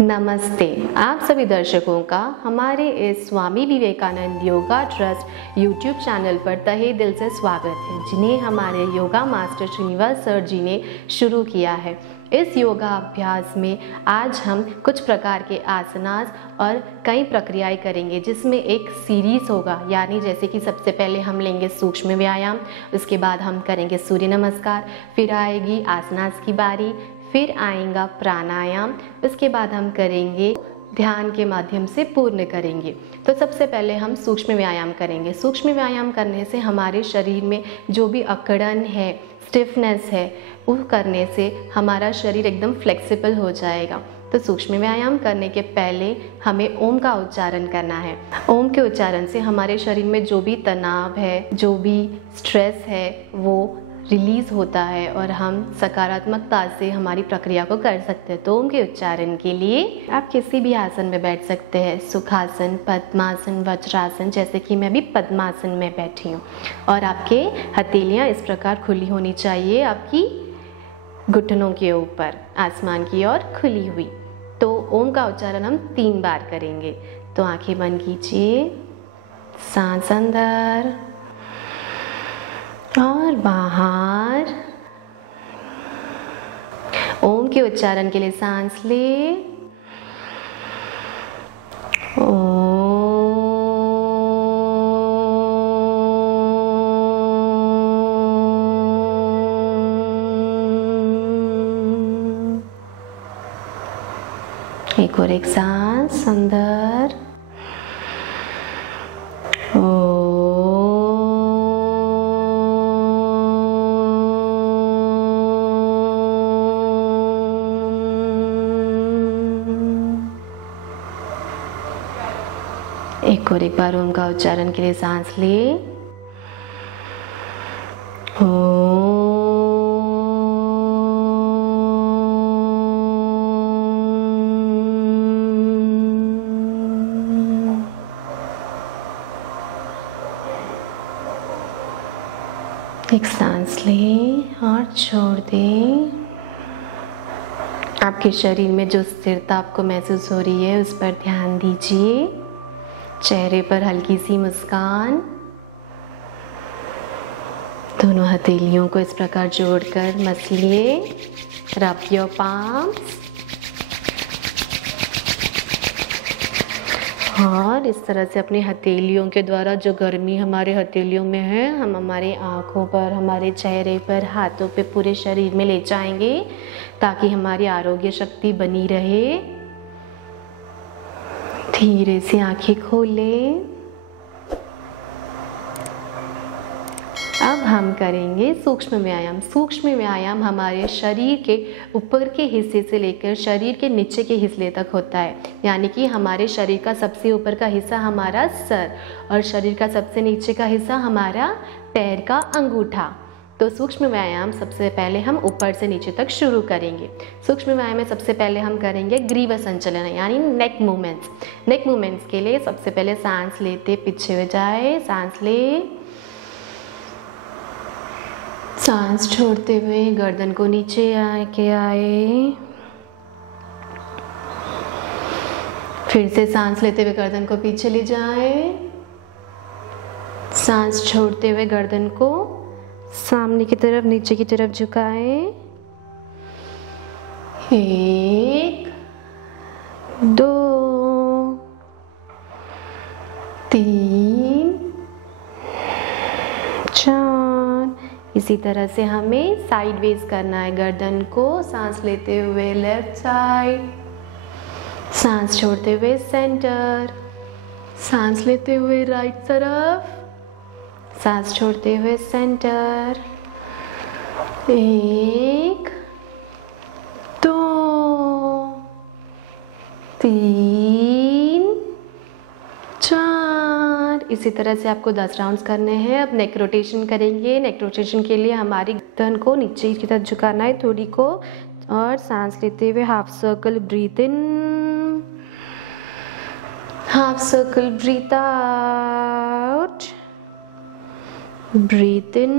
नमस्ते। आप सभी दर्शकों का हमारे इस Swami Vivekananda yoga trust YouTube channel पर तहे दिल से स्वागत है, जिन्हें हमारे योगा मास्टर श्रीनिवास सर जी ने शुरू किया है। इस योगा अभ्यास में आज हम कुछ प्रकार के आसनास और कई प्रक्रियाएं करेंगे, जिसमें एक सीरीज होगा। यानी जैसे कि सबसे पहले हम लेंगे सूक्ष्म व्यायाम, उसके बाद हम करेंगे सूर्य नमस्कार, फिर आएगी आसनास की बारी, फिर आएगा प्राणायाम, उसके बाद हम करेंगे ध्यान के माध्यम से पूर्ण करेंगे। तो सबसे पहले हम सूक्ष्म व्यायाम करेंगे। सूक्ष्म व्यायाम करने से हमारे शरीर में जो भी अकड़न है, स्टिफनेस है, वो करने से हमारा शरीर एकदम फ्लेक्सिबल हो जाएगा। तो सूक्ष्म व्यायाम करने के पहले हमें ओम का उच्चारण करना है। ओम के उच्चारण से हमारे शरीर में जो भी तनाव है, जो भी स्ट्रेस है, वो रिलीज़ होता है और हम सकारात्मकता से हमारी प्रक्रिया को कर सकते हैं। तो ओम के उच्चारण के लिए आप किसी भी आसन में बैठ सकते हैं, सुखासन, पद्मासन, वज्रासन, जैसे कि मैं भी पद्मासन में बैठी हूँ। और आपके हथेलियाँ इस प्रकार खुली होनी चाहिए, आपकी घुटनों के ऊपर आसमान की ओर खुली हुई। तो ओम का उच्चारण हम 3 बार करेंगे। तो आंखें बंद कीजिए, सांस अंदर और बाहर। ओम के उच्चारण के लिए सांस ले, ओम। एक और एक सांस अंदर, एक और एक बार ओम का उच्चारण के लिए सांस ले, एक सांस लें और छोड़ दें। आपके शरीर में जो स्थिरता आपको महसूस हो रही है, उस पर ध्यान दीजिए। चेहरे पर हल्की सी मुस्कान, दोनों हथेलियों को इस प्रकार जोड़कर मसलिए, रब योर पाम्स। और इस तरह से अपनी हथेलियों के द्वारा जो गर्मी हमारे हथेलियों में है, हम हमारे आँखों पर, हमारे चेहरे पर, हाथों पे, पूरे शरीर में ले जाएंगे, ताकि हमारी आरोग्य शक्ति बनी रहे। धीरे से आंखें खोलें। अब हम करेंगे सूक्ष्म व्यायाम। सूक्ष्म व्यायाम हमारे शरीर के ऊपर के हिस्से से लेकर शरीर के नीचे के हिस्से तक होता है। यानी कि हमारे शरीर का सबसे ऊपर का हिस्सा हमारा सर और शरीर का सबसे नीचे का हिस्सा हमारा पैर का अंगूठा। तो सूक्ष्म व्यायाम सबसे पहले हम ऊपर से नीचे तक शुरू करेंगे। सूक्ष्म व्यायाम में सबसे पहले हम करेंगे ग्रीव संचलन, यानी नेक मूवमेंट्स। नेक मूवमेंट्स के लिए सबसे पहले सांस लेते पीछे हो जाए, सांस ले, सांस छोड़ते हुए गर्दन को नीचे आए, फिर से सांस लेते हुए गर्दन को पीछे ले जाए, सांस छोड़ते हुए गर्दन को सामने की तरफ, नीचे की तरफ झुकाए। 1 2 3 4। इसी तरह से हमें साइडवेज करना है। गर्दन को सांस लेते हुए लेफ्ट साइड, सांस छोड़ते हुए सेंटर, सांस लेते हुए राइट तरफ, सांस छोड़ते हुए सेंटर। 1 2 3 4। इसी तरह से आपको 10 राउंड्स करने हैं। अब नेक रोटेशन करेंगे। नेक रोटेशन के लिए हमारी गर्दन को नीचे की तरफ झुकाना है थोड़ी को, और सांस लेते हुए half circle breathe in, half circle breathe out, breathe in,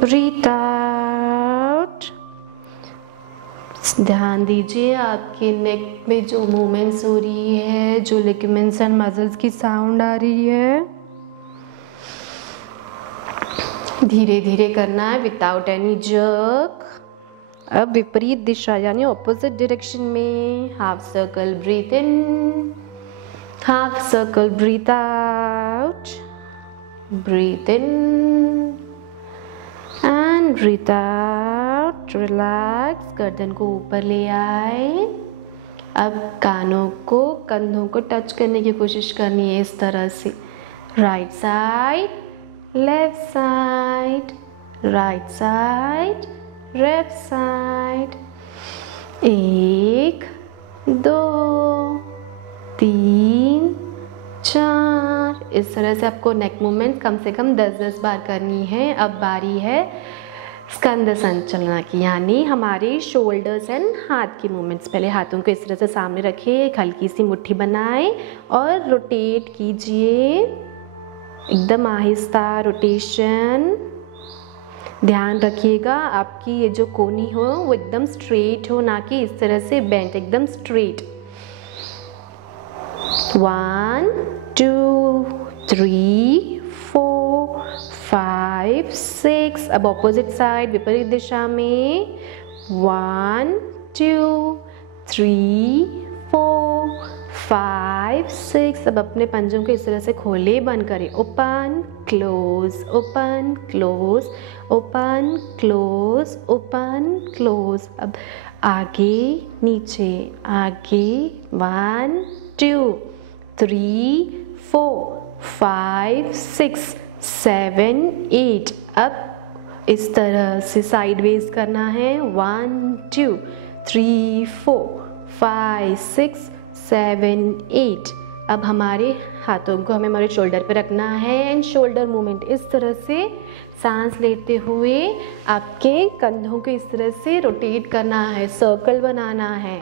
breathe out, ध्यान दीजिए आपके नेक में जो मूवमेंट्स हो रही है, जो लिगामेंट्स एंड मसल्स की साउंड आ रही है, धीरे धीरे करना है विदाउट एनी जर्क। अब विपरीत दिशा यानी ऑपोजिट डायरेक्शन में half circle breathe in, half circle breathe out, breathe in and breathe out. Relax, गर्दन को ऊपर ले आए। अब कानों को, कंधों को टच करने की कोशिश करनी है इस तरह से। Right side, left side, right side, left side. 1 2 3 4। इस तरह से आपको नेक मूवमेंट कम से कम 10-10 बार करनी है। अब बारी है स्कंद संचलना की, यानी हमारे शोल्डर्स एंड हाथ की मूवमेंट्स। पहले हाथों को इस तरह से सामने रखिए, एक हल्की सी मुट्ठी बनाएं और रोटेट कीजिए, एकदम आहिस्ता रोटेशन। ध्यान रखिएगा आपकी ये जो कोनी हो वो एकदम स्ट्रेट हो, ना कि इस तरह से बेंट, एकदम स्ट्रेट। 1 2 3 4 5 6। अब ऑपोजिट साइड विपरीत दिशा में 1 2 3 4 5 6। अब अपने पंजों को इस तरह से खोले, बंद करें। Open close, open close, open close, open close. अब आगे नीचे, आगे 1 2 3 4 5 6 7 8। अब इस तरह से साइडवेज करना है। 1 2 3 4 5 6 7 8। अब हमारे हाथों को हमें हमारे शोल्डर पे रखना है एंड शोल्डर मूवमेंट इस तरह से सांस लेते हुए आपके कंधों को इस तरह से रोटेट करना है, सर्कल बनाना है।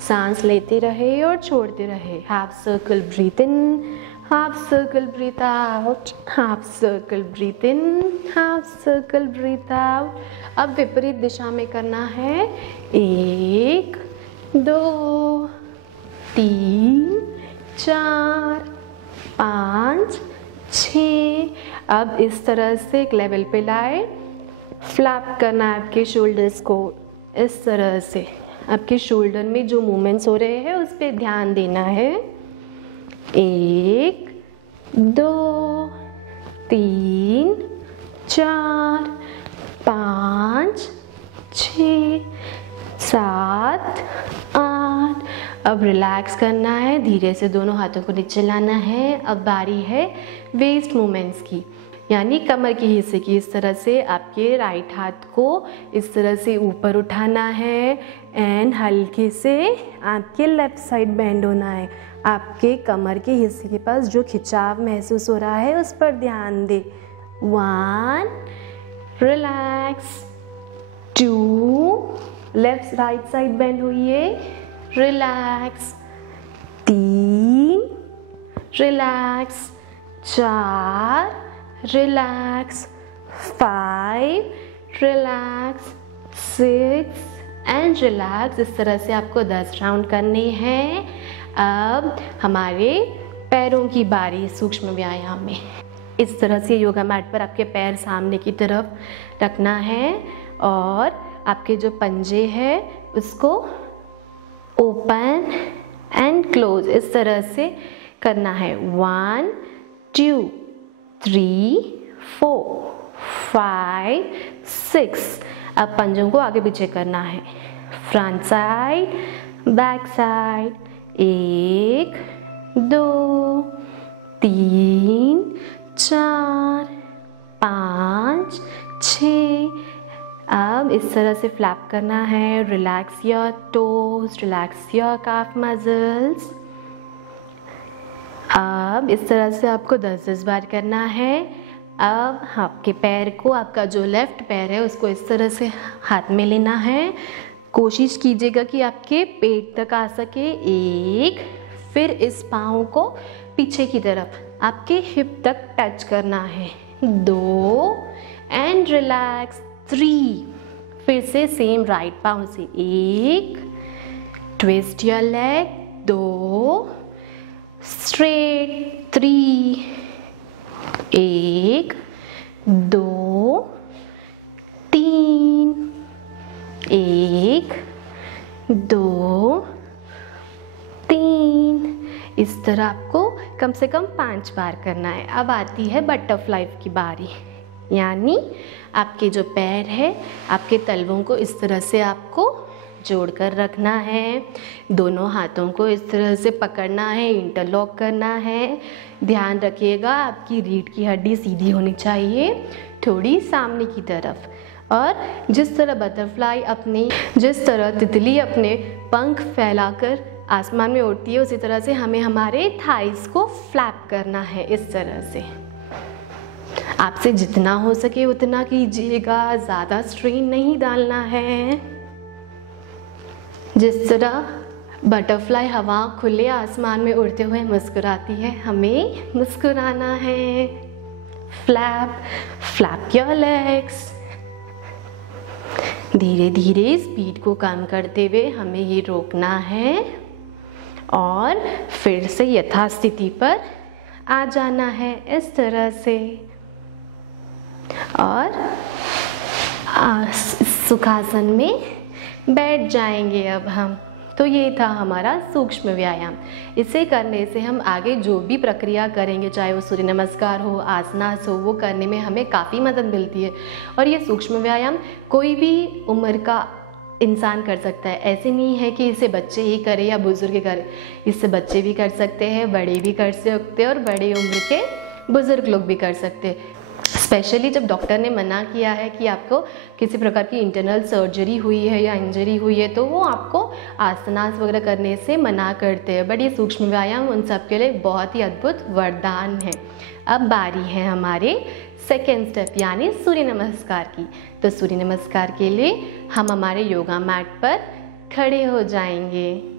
सांस लेते रहे और छोड़ते रहे। Half circle breathe in, half circle breathe out, half circle breathe in, half circle breathe out. अब विपरीत दिशा में करना है। 1 2 3 4 5 6। अब इस तरह से एक लेवल पे लाए, फ्लैप करना है आपके शोल्डर्स को इस तरह से। आपके शोल्डर में जो मूवमेंट्स हो रहे हैं उस पर ध्यान देना है। 1 2 3 4 5 6 7 8। अब रिलैक्स करना है, धीरे से दोनों हाथों को नीचे लाना है। अब बारी है वेस्ट मूवमेंट्स की, यानी कमर के हिस्से की। इस तरह से आपके राइट हाथ को इस तरह से ऊपर उठाना है एंड हल्के से आपके लेफ्ट साइड बेंड होना है। आपके कमर के हिस्से के पास जो खिंचाव महसूस हो रहा है उस पर ध्यान दे। 1 relax, 2 left right side bend हुई है, relax, 3 relax, 4 relax, 5 relax, 6 and relax. इस तरह से आपको 10 राउंड करने हैं। अब हमारे पैरों की बारी सूक्ष्म व्यायाम में। इस तरह से योगा मैट पर आपके पैर सामने की तरफ रखना है और आपके जो पंजे हैं उसको ओपन एंड क्लोज इस तरह से करना है। 1 2 3 4 5 6। अब पंजों को आगे पीछे करना है, फ्रंट साइड, बैक साइड। 1 2 3 4 5 6। अब इस तरह से फ्लैप करना है। Relax your toes, relax your calf muscles. अब इस तरह से आपको 10-10 बार करना है। अब आपके पैर को, आपका जो लेफ्ट पैर है उसको इस तरह से हाथ में लेना है। कोशिश कीजिएगा कि आपके पेट तक आ सके। 1, फिर इस पाँव को पीछे की तरफ आपके हिप तक टच करना है। 2 एंड रिलैक्स, 3 फिर से सेम राइट पाँव से 1, ट्विस्ट योर लेग, 2, स्ट्रेट, 3, 1, 2, 3, 1, 2, 3। इस तरह आपको कम से कम 5 बार करना है। अब आती है बटरफ्लाई की बारी, यानी आपके जो पैर है, आपके तलवों को इस तरह से आपको जोड़कर रखना है, दोनों हाथों को इस तरह से पकड़ना है, इंटरलॉक करना है। ध्यान रखिएगा आपकी रीढ़ की हड्डी सीधी होनी चाहिए, थोड़ी सामने की तरफ। और जिस तरह जिस तरह तितली अपने पंख फैलाकर आसमान में उड़ती है, उसी तरह से हमें हमारे थाइस को फ्लैप करना है इस तरह से। आपसे जितना हो सके उतना कीजिएगा, ज़्यादा स्ट्रेन नहीं डालना है। जिस तरह बटरफ्लाई हवा खुले आसमान में उड़ते हुए मुस्कुराती है, हमें मुस्कुराना है। Flap your legs. धीरे धीरे स्पीड को कम करते हुए हमें ये रोकना है और फिर से यथास्थिति पर आ जाना है इस तरह से। और सुखासन में बैठ जाएंगे अब हम। तो ये था हमारा सूक्ष्म व्यायाम। इसे करने से हम आगे जो भी प्रक्रिया करेंगे, चाहे वो सूर्य नमस्कार हो, आसनास हो, वो करने में हमें काफ़ी मदद मिलती है। और ये सूक्ष्म व्यायाम कोई भी उम्र का इंसान कर सकता है। ऐसे नहीं है कि इसे बच्चे ही करें या बुजुर्ग करें, इससे बच्चे भी कर सकते हैं, बड़े भी कर सकते हैं और बड़े उम्र के बुजुर्ग लोग भी कर सकते हैं। स्पेशली जब डॉक्टर ने मना किया है कि आपको किसी प्रकार की इंटरनल सर्जरी हुई है या इंजरी हुई है, तो वो आपको आसनास वगैरह करने से मना करते हैं। बट ये सूक्ष्म व्यायाम उन सब के लिए बहुत ही अद्भुत वरदान है। अब बारी है हमारे सेकेंड स्टेप यानी सूर्य नमस्कार की। तो सूर्य नमस्कार के लिए हम हमारे योगा मैट पर खड़े हो जाएंगे।